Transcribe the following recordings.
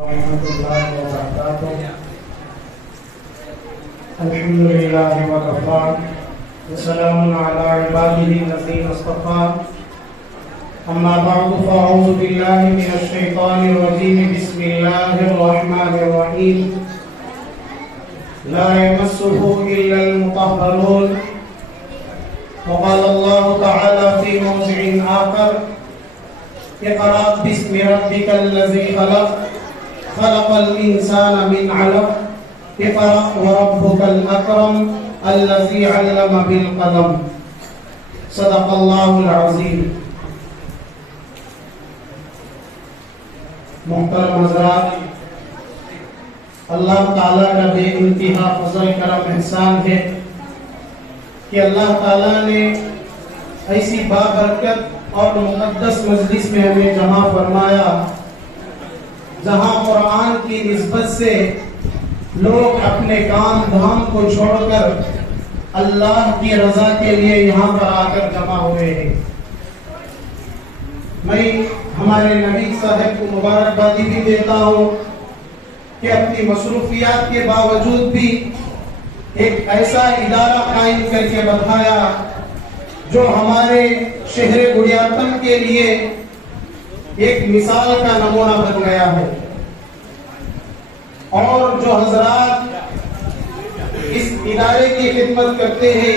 ورحمۃ اللہ وبرکاتہ. الحمد للہ وکفیٰ وسلام علی عبادہ الذین اصطفیٰ. اما بعد فاعوذ باللہ من الشیطان الرجیم. بسم اللہ الرحمن الرحیم. لا يمسه الا المطهرون. وقال الله تعالى في موضع آخر: اقرأ باسم ربك الذي خلق خلق الإنسان من علق اقرأ وربك الأكرم الذي علم بالقلم. صدق الله العظيم. محترم حضرات، اللہ تعالیٰ کا بے انتہا فضل کرم احسان ہے کہ اللہ تعالیٰ نے ایسی بابرکت اور مقدس مجلس میں ہمیں جمع فرمایا جہاں قرآن کی نسبت سے لوگ اپنے کام دھام کو چھوڑ کر اللہ کی رضا کے لیے یہاں پر آ کر جمع ہوئے ہیں. میں ہمارے نبی صاحب کو مبارکبادی بھی دیتا ہوں کہ اپنی مصروفیات کے باوجود بھی ایک ایسا ادارہ قائم کر کے بتایا جو ہمارے شہر گڑیاتم کے لیے ایک مثال کا نمونہ بن گیا ہے. اور جو حضرات اس ادارے کی خدمت کرتے ہیں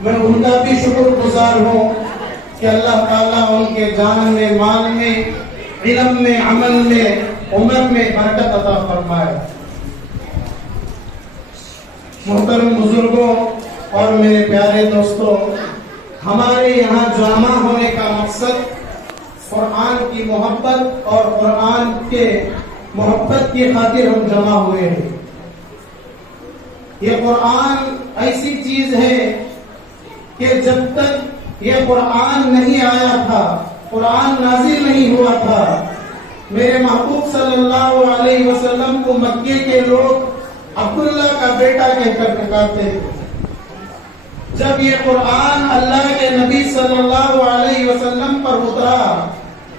میں ان کا بھی شکر گزار ہوں کہ اللہ تعالیٰ ان کے جان میں، مال میں، علم میں، عمل میں، عمر میں برکت عطا فرمائے. محترم بزرگوں اور میرے پیارے دوستوں، ہمارے یہاں جمع ہونے کا مقصد قرآن کی محبت اور قرآن کے محبت کی خاطر ہم جمع ہوئے ہیں. یہ قرآن ایسی چیز ہے کہ جب تک یہ قرآن نہیں آیا تھا، قرآن نازل نہیں ہوا تھا، میرے محبوب صلی اللہ علیہ وسلم کو مکے کے لوگ عبداللہ کا بیٹا کہہ کر پکارتے تھے. جب یہ قرآن اللہ کے نبی صلی اللہ علیہ وسلم پر اترا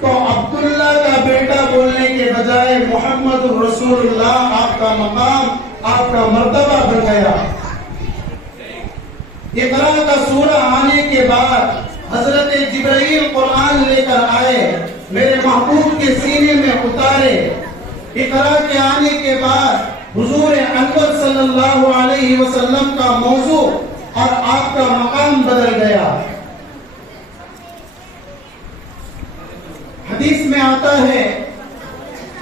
تو عبداللہ کا بیٹا بولنے کے بجائے محمد رسول اللہ آپ کا مقام، آپ کا مرتبہ بن گیا. اقرا کا سورہ آنے کے بعد حضرت جبرائیل قرآن لے کر آئے، میرے محبوب کے سینے میں اتارے. اقرا کے آنے کے بعد حضور انور صلی اللہ علیہ وسلم کا موضوع اور آپ کا مقام بدل گیا. حدیث میں آتا ہے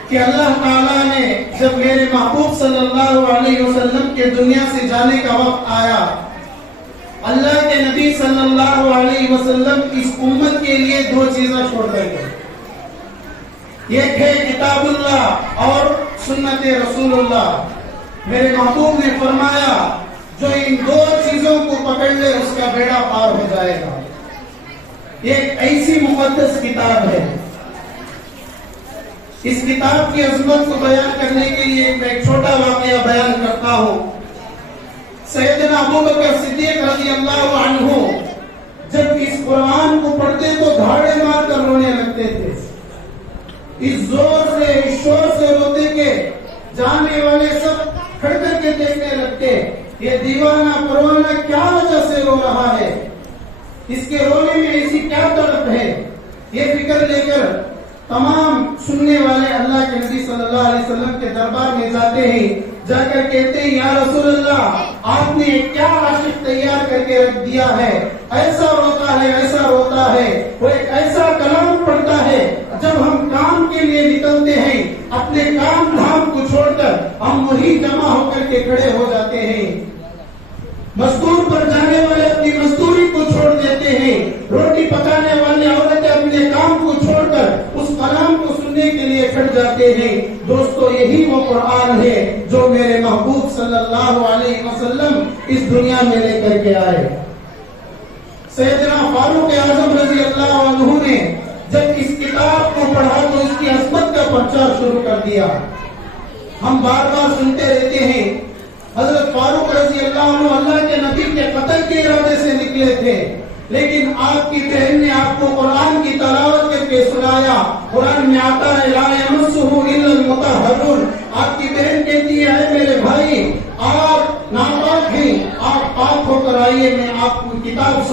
کہ اللہ تعالیٰ نے جب میرے محبوب صلی اللہ علیہ وسلم کے دنیا سے جانے کا وقت آیا، اللہ کے نبی صلی اللہ علیہ وسلم اس امت کے لیے دو چیزیں چھوڑ کر گئے. ایک ہے کتاب اللہ اور سنت رسول اللہ. میرے محبوب نے فرمایا جو ان دو چیزوں کو پکڑ لے اس کا بیڑا پار ہو جائے گا. ایک ایسی مقدس کتاب ہے. اس کتاب کی عظمت کو بیان کرنے کے لیے میں ایک چھوٹا واقعہ بیان کرتا ہوں. سیدنا ابوبکر صدیق رضی اللہ عنہ جب اس قرآن کو پڑھتے تو دھاڑے مار کر رونے لگتے تھے. اس زور سے، اس شور سے روتے کہ جانے والے سب کھڑ کر کے دیکھنے لگتے. یہ دیوانہ پروانہ کیا وجہ سے رو رہا ہے، اس کے رونے میں ایسی کیا طرف ہے. یہ فکر لے کر تمام سننے والے اللہ کے نبی صلی اللہ علیہ وسلم کے دربار میں جاتے ہیں. جا کر کہتے ہیں یا رسول اللہ، آپ نے کیا عاشق تیار کر کے رکھ دیا ہے، ایسا روتا ہے، ایسا روتا ہے. وہ ایک ایسا کلام پڑھتا ہے جب ہم کام کے لیے نکلتے ہیں اپنے کام دھام کو چھوڑ کر ہم وہی جمع ہو کر کے کھڑے ہو جاتے ہیں. مزدور پر جانے والے اپنی مزدوری کو چھوڑ دیتے ہیں. روٹی پکانے والے عورتیں اپنے کام کو چھوڑ کر اس کلام کو سننے کے لیے کھڑ جاتے ہیں. دوستو، یہی وہ قرآن ہے جو میرے محبوب صلی اللہ علیہ وسلم اس دنیا میں لے کر کے آئے. سیدنا فاروق اعظم رضی اللہ عنہ نے جب اس کتاب کو پڑھا تو اس کی عظمت کا پرچار شروع کر دیا. ہم بار بار سنتے رہتے ہیں حضرت فاروق رضی اللہ عنہ اللہ کے نبی کے قتل کے ارادے سے نکلے تھے، لیکن آپ کی بہن نے آپ کو قرآن کی تلاوت کر کے سنایا. قرآن میں آتا ہے لا یمسہ الا المطہرون.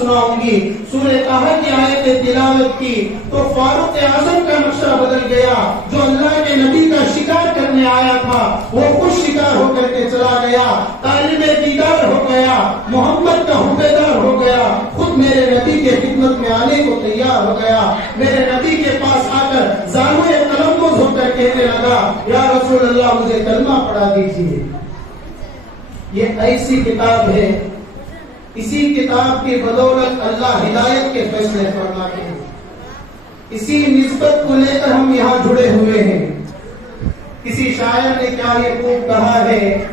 سناؤں گی. سورہ طٰہٰ کی آیت تلاوت کی تو فاروق اعظم کا نقشہ بدل گیا. جو اللہ کے نبی کا شکار کرنے آیا تھا وہ خود شکار ہو کر کے چلا گیا. طالب دیدار ہو گیا, محمد کا حویدار ہو گیا, خود میرے نبی کے خدمت میں آنے کو تیار ہو گیا. میرے نبی کے پاس آ کر زانوئے تلمذ ہو کر کہنے لگا, یا رسول اللہ مجھے کلمہ پڑھا دیجیے. یہ ایسی کتاب ہے, اسی کتاب کی بدولت اللہ ہدایت کے فیصلے فرماتے ہیں. اسی نسبت کو لے کر ہم یہاں جڑے ہوئے ہیں. کسی شاعر نے کیا یہ خوب کہا ہے,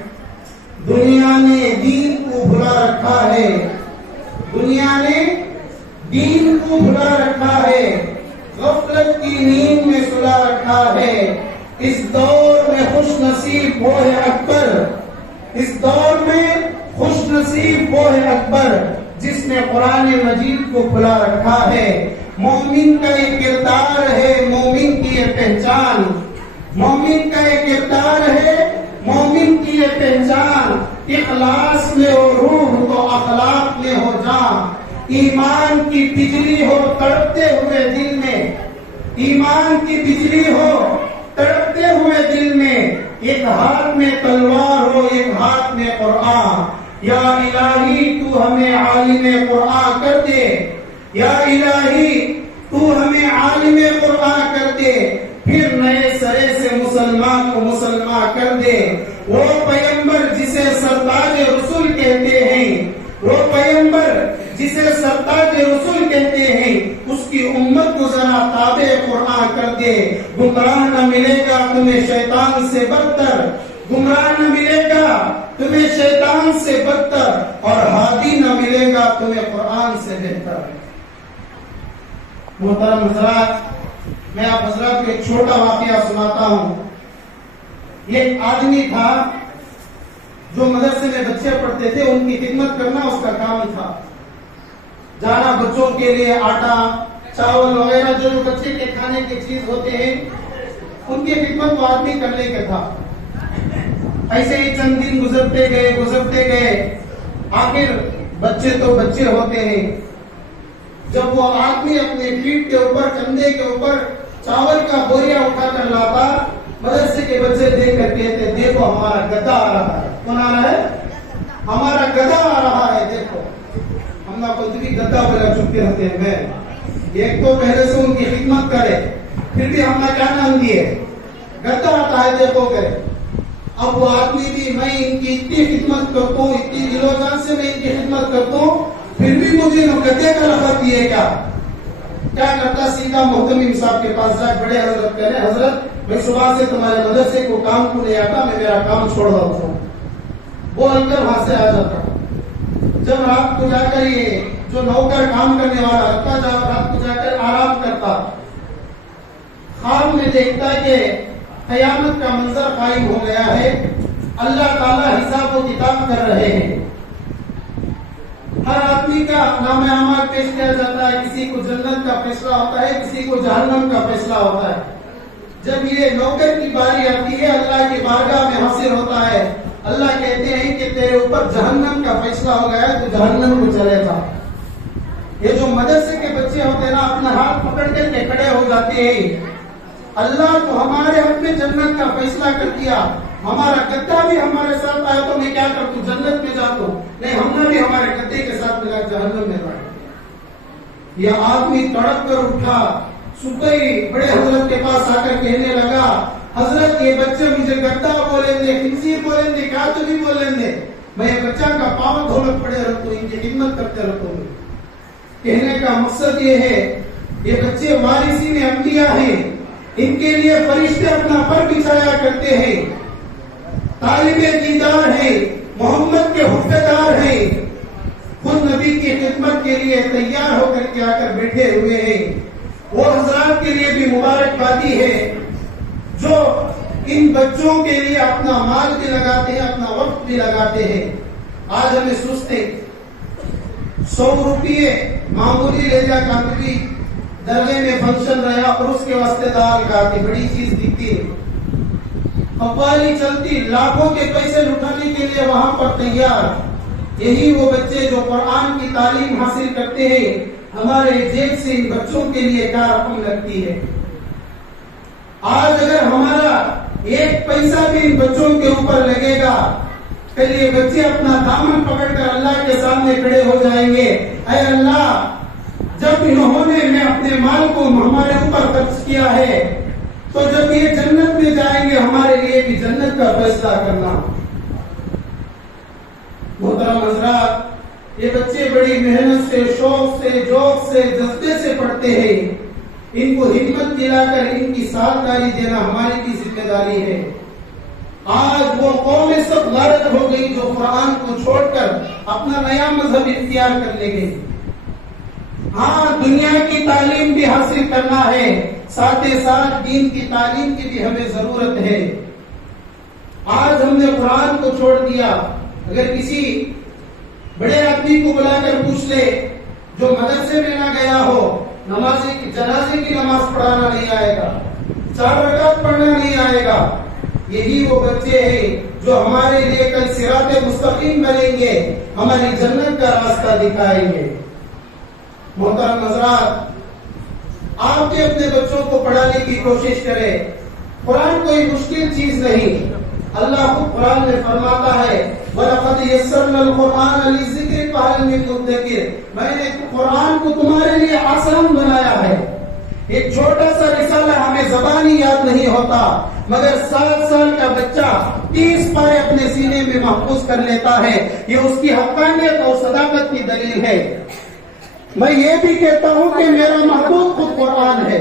دنیا نے دین کو بھلا رکھا ہے, دنیا نے دین کو بھلا رکھا ہے, غفلت کی نیند میں سلا رکھا ہے. اس دور میں خوش نصیب وہ ہے اکبر, اس دور میں خوش نصیب وہ ہے اکبر جس نے قرآن مجید کو کھلا رکھا ہے. مومن کا یہ کردار ہے, مومن کی یہ پہچان, مومن کا یہ کردار ہے, مومن کی یہ پہچان. اخلاص میں ہو روح تو اخلاق میں ہو جان, ایمان کی بجلی ہو تڑپتے ہوئے دل میں, ایمان کی بجلی ہو تڑپتے ہوئے دل میں, ایک ہاتھ میں تلوار ہو ایک ہاتھ میں قرآن. یا الہی تو ہمیں عالم قرآن کر دے, یا الہی تو ہمیں عالم قرآن کر دے, پھر نئے سرے سے مسلمان کو مسلمان کر دے. وہ پیغمبر جسے سرتاج رسول کہتے ہیں, وہ پیغمبر جسے سرتاج رسول کہتے ہیں, اس کی امت کو ذرا تابع قرآن کر دے. گمراہ نہ ملے گا تمہیں شیطان سے بدتر, گمراہ نہ ملے گا تمہیں شیطان سے بدتر, اور ہادی نہ ملے گا تمہیں قرآن سے بہتر. محترم حضرات, میں آپ حضرات کو ایک چھوٹا واقعہ سناتا ہوں. ایک آدمی تھا جو مدرسے میں بچے پڑھتے تھے, ان کی خدمت کرنا اس کا کام تھا. جانا بچوں کے لیے آٹا چاول وغیرہ جو بچے کے کھانے کی چیز ہوتے ہیں ان کی خدمت وہ آدمی کرنے کا تھا. ایسے ہی چند دن گزرتے گئے, آخر بچے تو بچے ہوتے ہیں. جب وہ آدمی اپنے پیٹھ کے اوپر, کندھے کے اوپر چاول کا بوریا اٹھا کر لاتا, مدرسے کے بچے دیکھ کر کہتے, دیکھو ہمارا گدھا آ رہا ہے. کون آ رہا ہے؟ ہمارا گدھا آ رہا ہے. دیکھو ہم نہ کوئی بھی گدھا بولا چکتے رہتے ہیں. میں ایک تو پہلے سے ان کی خدمت کرے, پھر بھی ہم نے کیا نام دیے, گدھا آتا ہے دیکھو کرے. اب وہ آدمی بھی, میں ان کی اتنی خدمت کرتا ہوں, اتنی دل و جان سے میں ان کی خدمت کرتا ہوں, پھر بھی مجھے گدھے کا لقب دیے. کیا کرتا, سیدھا محتمم صاحب کے پاس جا, بڑے حضرت کہنے, حضرت میں صبح سے تمہارے مدرسے کو کام کو نہیں آتا, میں میرا کام چھوڑ رہا ہوں. وہ اندر وہاں سے آ جاتا. جب رات کو جا کر یہ جو نوکر کام کرنے والا رکھتا, جب رات کو جا کر آرام کرتا, خواب میں دیکھتا کہ قیامت کا منظر قائم ہو گیا ہے, اللہ تعالیٰ حساب و کتاب کر رہے ہیں. ہر آدمی کا نام اعمال پیش کیا جاتا ہے, کسی کو جنت کا فیصلہ ہوتا ہے, کسی کو جہنم کا فیصلہ ہوتا ہے. جب یہ نوکر کی باری آتی ہے, اللہ کی بارگاہ میں حاضر ہوتا ہے, اللہ کہتے ہیں کہ تیرے اوپر جہنم کا فیصلہ ہو گیا ہے, تو جہنم کو چلے جا. یہ جو مدرسے کے بچے ہوتے ہیں نا, اپنا ہاتھ پکڑ کر کے کھڑے ہو جاتے ہیں, اللہ تو ہمارے حق میں جنت کا فیصلہ کر دیا, ہمارا گدھا بھی ہمارے ساتھ آیا تو میں کیا کرتا, جنت میں جاتا ہوں, نہیں ہم نے بھی ہمارے گدھے کے ساتھ ملا جہنم میں بیٹھا. یہ آدمی تڑپ کر اٹھا, صبح ہی بڑے حضرت کے پاس آ کر کہنے لگا, حضرت یہ بچے مجھے گدھا بولیں گے, خنزیر بولیں گے, کیا تو بھی بولیں گے, میں یہ بچہ کا پاؤں دھولت پڑے رہتا ہوں, ان کی خدمت کرتے رہتا ہوں. کہنے کا مقصد یہ ہے, یہ بچے وارثین انبیاء ہیں, ان کے لیے فرشتے اپنا پر بچھایا کرتے ہیں, طالب دیدار ہیں, محمد کے حفظدار ہیں, خود نبی کی خدمت کے لیے تیار ہو کر کے آ کر بیٹھے ہوئے ہیں. وہ حضرات کے لیے بھی مبارکبادی ہے جو ان بچوں کے لیے اپنا مال بھی لگاتے ہیں, اپنا وقت بھی لگاتے ہیں. آج ہمیں سوچتے 100 روپیے معمولی لے جا کر درگاہ میں فنکشن رہا اور اس کے واسطے دال گاتے, بڑی چیز دکھتی, قوالی چلتی, لاکھوں کے پیسے لٹانے کے لیے وہاں پر تیار, یہی وہ بچے جو قرآن کی تعلیم حاصل کرتے ہیں، ہمارے جیب سے ان بچوں کے لیے کیا رقم لگتی ہے؟ آج اگر ہمارا ایک پیسہ بھی ان بچوں کے اوپر لگے گا، پھر یہ بچے اپنا دامن پکڑ کر اللہ کے سامنے کھڑے ہو جائیں گے، اے اللہ جب انہوں نے میں اپنے مال کو ہمارے اوپر خرچ کیا ہے، تو جب یہ جنت میں جائیں گے ہمارے لیے بھی جنت کا فیصلہ کرنا۔ محترم حضرات، یہ بچے بڑی محنت سے، شوق سے، جوش سے، جذبے سے پڑھتے ہیں، ان کو ہمت دلا کر ان کی سالداری دینا ہماری کی ذمہ داری ہے۔ آج وہ قوم سب غارت ہو گئی جو قرآن کو چھوڑ کر اپنا نیا مذہب اختیار کر لے گئی۔ ہاں، دنیا کی تعلیم بھی حاصل کرنا ہے، ساتھ ہی ساتھ دین کی تعلیم کی بھی ہمیں ضرورت ہے۔ آج ہم نے قرآن کو چھوڑ دیا۔ اگر کسی بڑے آدمی کو بلا کر پوچھ لے جو مدرسے میں نہ گیا ہو، جنازے کی نماز پڑھانا نہیں آئے گا، 4 رکعت پڑھنا نہیں آئے گا، یہی وہ بچے ہیں جو ہمارے لیے کل صراط مستقیم بنیں گے، ہماری جنت کا راستہ دکھائیں گے۔ محترم حضرات، آپ بھی اپنے بچوں کو پڑھانے کی کوشش کریں۔ قرآن کوئی مشکل چیز نہیں۔ اللہ خود قرآن میں فرماتا ہے وَلَقَدْ يَسَّرْنَا الْقُرْآنَ لِلذِّكْرِ فَهَلْ مِن مُدَّكِرٍ، میں نے قرآن کو تمہارے لیے آسان بنایا ہے۔ ایک چھوٹا سا رسالہ ہمیں زبانی یاد نہیں ہوتا، مگر 7 سال کا بچہ 30 پارے اپنے سینے میں محفوظ کر لیتا ہے، یہ اس کی حقانیت اور صداقت کی دلیل ہے۔ میں یہ بھی کہتا ہوں کہ میرا محبوب خود قرآن ہے۔